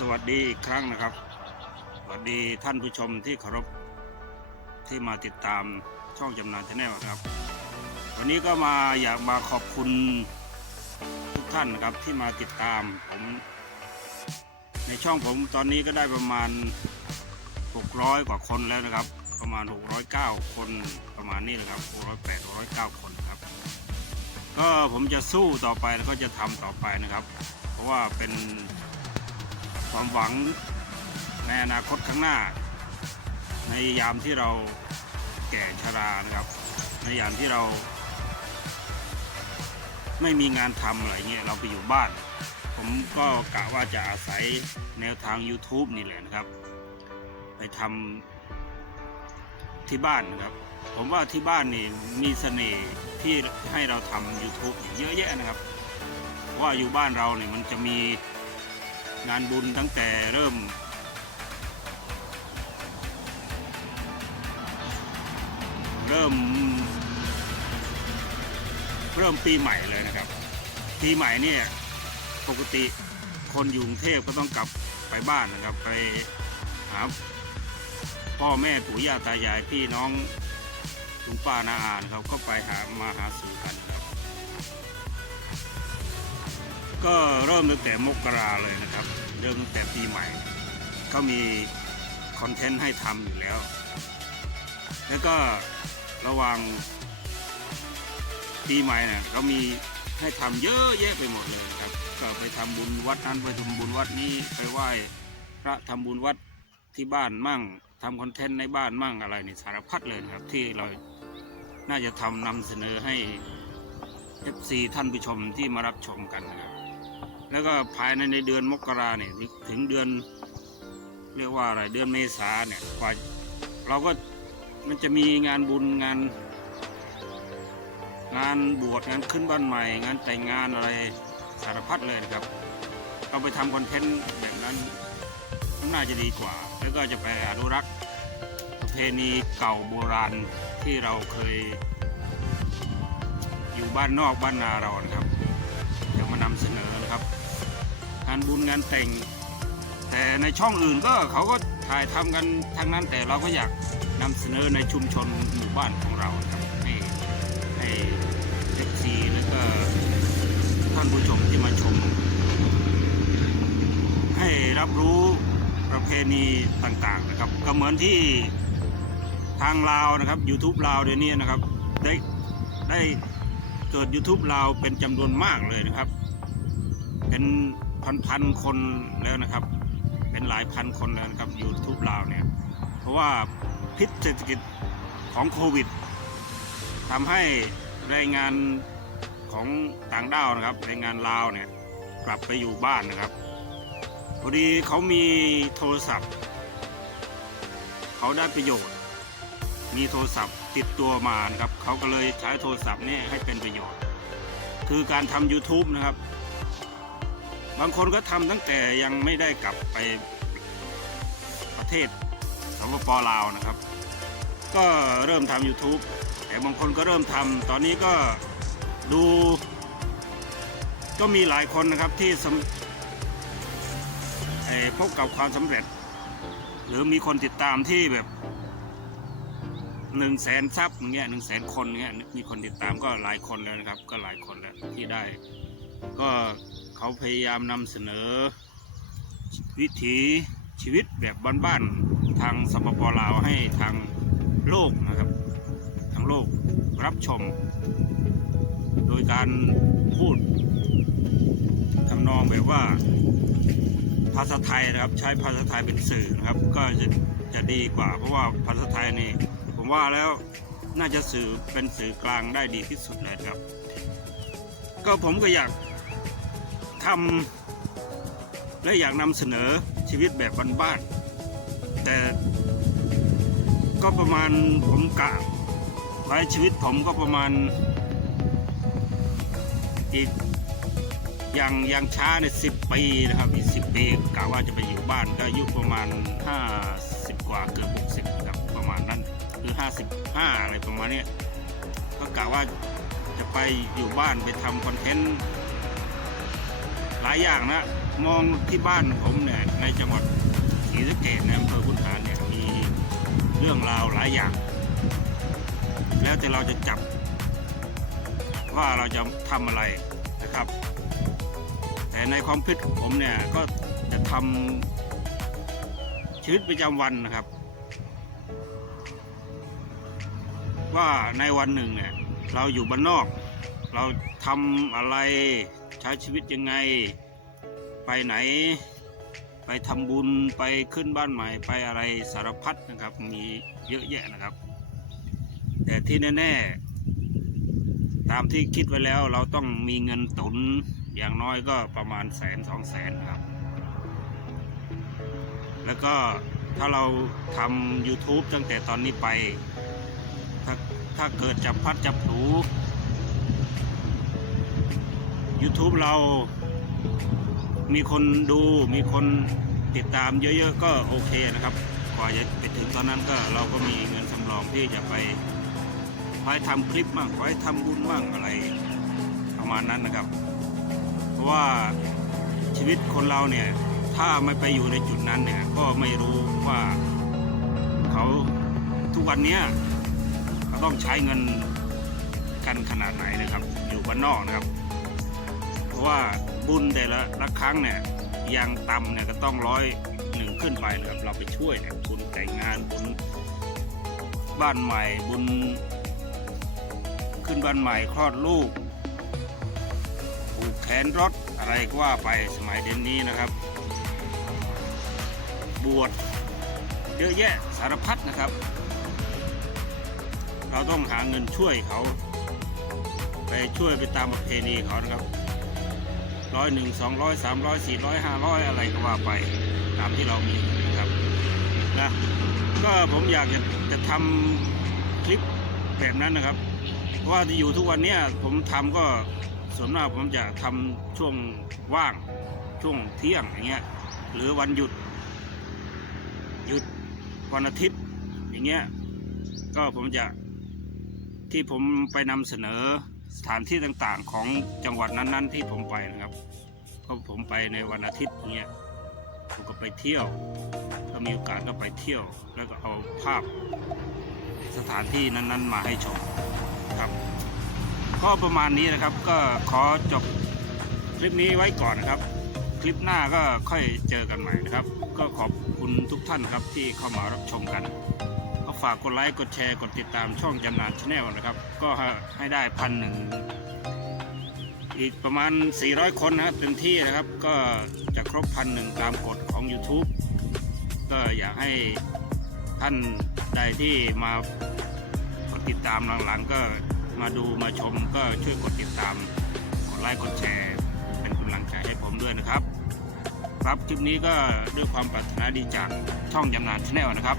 สวัสดีอีกครั้งนะครับ สวัสดีท่านผู้ชมที่เคารพที่มาติดตามช่องจำนานชาแนลครับ วันนี้ก็มาอยากมาขอบคุณทุกท่านนะครับที่มาติดตามผมในช่องผมตอนนี้ก็ได้ประมาณ 600 กว่าคนแล้วนะครับ ประมาณ 609 คนประมาณนี้นะครับ 608 609 คนครับ ก็ผมจะสู้ต่อไปแล้วก็จะทำต่อไปนะครับ เพราะว่าเป็น ความหวังในอนาคตข้างหน้า ในยามที่เราแก่ชรานะครับ ในยามที่เรา ไม่มีงานทำอะไรเงี้ยเราไปอยู่บ้าน ผมก็กะว่าจะอาศัยแนวทาง YouTube นี่แหละนะครับ ไปทำที่บ้านนะครับ ผมว่าที่บ้านนี่มีเสน่ห์ที่ให้เราทำ YouTube เยอะแยะนะครับเพราะว่าอยู่บ้านเราเนี่ยมันจะมี งานบุญตั้งแต่เริ่ม เริ่ม เริ่มปีใหม่เลยนะครับ ปีใหม่เนี่ยปกติคนอยู่กรุงเทพก็ต้องกลับไปบ้านนะครับ ไปหาพ่อแม่ปู่ย่าตายายพี่น้องลุงป้านาอานะครับก็ไปหามาหาสู่กันนะ ก็เริ่มตั้งแต่มกราเลยนะครับ เริ่มตั้งแต่ปีใหม่ ก็มีคอนเทนต์ให้ทำอยู่แล้ว แล้วก็ระหว่างปีใหม่เนี่ยก็มีให้ทำเยอะแยะไปหมดเลยครับ ก็ไปทำบุญวัดนั้นไปทำบุญวัดนี้ไปไหว้พระทำบุญวัดที่บ้านมั่งทำคอนเทนต์ในบ้านมั่งอะไรนี่สารพัดเลยครับ ที่เราน่าจะทำนำเสนอให้ FC ท่านผู้ชมที่มารับชมกันนะครับ แล้วก็ภายในในเดือนมกราเนี่ยถึงเดือน เรียกว่าอะไรเดือนเมษาเนี่ยกว่าเราก็มันจะมีงานบุญงาน งานบวชงานขึ้นบ้านใหม่ งานแต่งงานอะไรสารพัดเลยนะครับเอาไปทำคอนเทนต์แบบนั้นน่าจะดีกว่า แล้วก็จะไปอนุรักษ์ประเพณีเก่าโบราณที่เราเคย อยู่บ้านนอกบ้านนาเรานะครับจะมานำเสนอนะครับ งานบุญงานแต่ง แต่ในช่องอื่นก็เขาก็ถ่ายทำกันทางนั้นแต่เราก็อยากนำเสนอในชุมชนหมู่บ้านของเราครับให้ให้เอฟซีแล้วก็ท่านผู้ชมที่มาชม ให้รับรู้ประเพณีต่างๆนะครับ ก็เหมือนที่ทางลาวนะครับ YouTube ลาวเดี๋ยวนี้นะครับได้ได้เกิด YouTube ลาวเป็นจำนวนมากเลยนะครับ เป็น พันๆคนแล้วนะครับ เป็นหลายพันคนแล้วนะครับยูทูบลาวเนี่ยเพราะว่าพิษเศรษฐกิจของโควิดทำให้แรงงานของต่างด้าวนะครับแรงงานลาวเนี่ยกลับไปอยู่บ้านนะครับพอดีเขามีโทรศัพท์ เขาได้ประโยชน์ มีโทรศัพท์ติดตัวมานะครับเขาก็เลยใช้โทรศัพท์นี่ให้เป็นประโยชน์ คือการทำ YouTube นะครับ บางคนก็ทำตั้งแต่ยังไม่ได้กลับไปประเทศสปปลาวนะครับ ก็เริ่มทำ YouTube แต่บางคนก็เริ่มทำตอนนี้ก็ดู ก็มีหลายคนนะครับที่พบกับความสำเร็จ หรือมีคนติดตามที่แบบหนึ่งแสนซับอย่างเงี้ยหนึ่งแสนคนเงี้ยมีคนติดตามก็หลายคนแล้วนะครับ ก็หลายคนแล้วที่ได้ ก็ เขาพยายามนำเสนอ วิถีชีวิตแบบบ้านๆทางสปปลาวให้ทางโลกนะครับ ทางโลกรับชม โดยการพูดทำนองแบบว่าภาษาไทยนะครับใช้ภาษาไทยเป็นสื่อนะครับ ก็จะจะดีกว่า เพราะว่าภาษาไทยนี่ผมว่าแล้วน่าจะสื่อเป็นสื่อกลางได้ดีที่สุดเลยนะครับ ก็ผมก็อยาก ทำและอยากนำเสนอชีวิตแบบบ้านๆแต่ก็ประมาณผมกะไว้ชีวิตผมก็ประมาณอีกอย่างอย่างช้าในสิบปีนะครับอีกสิบปีกะว่าจะไปอยู่บ้านก็อายุประมาณห้าสิบกว่าเกือบหกสิบครับประมาณนั้นคือห้าสิบห้าอะไรประมาณนี้ก็กะว่าจะไปอยู่บ้านไปทำคอนเทนต์ หลายอย่างนะมองที่บ้านผมเนี่ยในจังหวัดศรีสะเกษในอำเภอขุนหารเนี่ยมีเรื่องราวหลายอย่าง แล้วแต่เราจะจับ ว่าเราจะทำอะไรนะครับ แต่ในความคิดผมเนี่ยก็จะทำชีวิตประจำวันนะครับ ว่าในวันหนึ่งเนี่ยเราอยู่บ้านนอก เราทำอะไร ช้ชีวิตยังไง ไปไหน ไปทำบุญไปขึ้นบ้านใหม่ไปอะไรสารพัดนะครับ มีเยอะแยะนะครับ แต่ที่แน่ๆตามที่คิดไว้แล้วเราต้องมีเงินตุนอย่างน้อยก็ประมาณแสนสองแสนนะครับ แล้วก็ถ้าเราทำ YouTube ตั้งแต่ตอนนี้ไป ถ้าถ้าเกิดจับพัดจับผลู YouTube เรามีคนดูมีคนติดตามเยอะๆ ก็โอเคนะครับกว่าจะไปถึงตอนนั้นก็เราก็มีเงินสำรองที่จะไปไปทำคลิปมั่งไปทำบุญมั่งอะไรประมาณนั้นนะครับ เพราะว่าชีวิตคนเราเนี่ยถ้าไม่ไปอยู่ในจุดนั้นเนี่ยก็ไม่รู้ว่าเขาทุกวันเนี้ยเขาต้องใช้เงินกันขนาดไหนนะครับ อยู่บ้านนอกนะครับ ราะว่าบุญแต่ละละครั้งเนี่ยอยังต่ำเนี่ยก็ต้องร้อยหนึ่งขึ้นไปนะครับเราไปช่วยเนี่ยบุญแต่งงานบุญบ้านใหม่บุญขึ้นบ้านใหม่คลอดลูกผูกแขนรถอะไรก็ว่าไปสมัยเดี๋ยวนี้นะครับ บวชเยอะแยะสารพัดนะครับ เราต้องหาเงินช่วยเขา ไปช่วยไปตามประเพณีเขานะครับ ร้อยหนึ่งสองร้อยสามร้อยสี่ร้อยห้าร้อยอะไรก็ว่าไปตามที่เรามีนะครับนะก็ผมอยากจะจะทำคลิปแบบนั้นนะครับเพราะว่าที่อยู่ทุกวันนี้ผมทำก็ส่วนมากผมจะทำช่วงว่างช่วงเที่ยงอย่างเงี้ยหรือวันหยุด หยุดวันอาทิตย์อย่างเงี้ยก็ผมจะที่ผมไปนำเสนอ สถานที่ต่างๆของจังหวัดนั้นๆ ที่ผมไปนะครับก็ผมไปในวันอาทิตย์เงี้ยผมก็ไปเที่ยวถ้ามีโอกาสก็ไปเที่ยว แล้วก็เอาภาพสถานที่นั้นๆ มาให้ชมครับก็ประมาณนี้นะครับก็ขอจบคลิปนี้ไว้ก่อนนะครับ คลิปหน้าก็ค่อยเจอกันใหม่นะครับ ก็ขอบคุณทุกท่านนครับที่เข้ามารับชมกัน ฝากกดไลค์กดแชร์กดติดตามช่องจำนานชาแนลนะครับ ก็ให้ได้พันหนึ่งอีกประมาณ 400 คนนะครับเต็มที่นะครับ ก็จะครบพันหนึ่งตามกฎของ YouTube ก็อยากให้ท่านใดที่มากดติดตามหลังๆ ก็มาดูมาชมก็ช่วยกดติดตาม กดไลค์กดแชร์ เป็นกำลังใจให้ผมด้วยนะครับ ครับคลิปนี้ก็ด้วยความปรารถนาดีจากช่องจำนานชาแนลนะครับ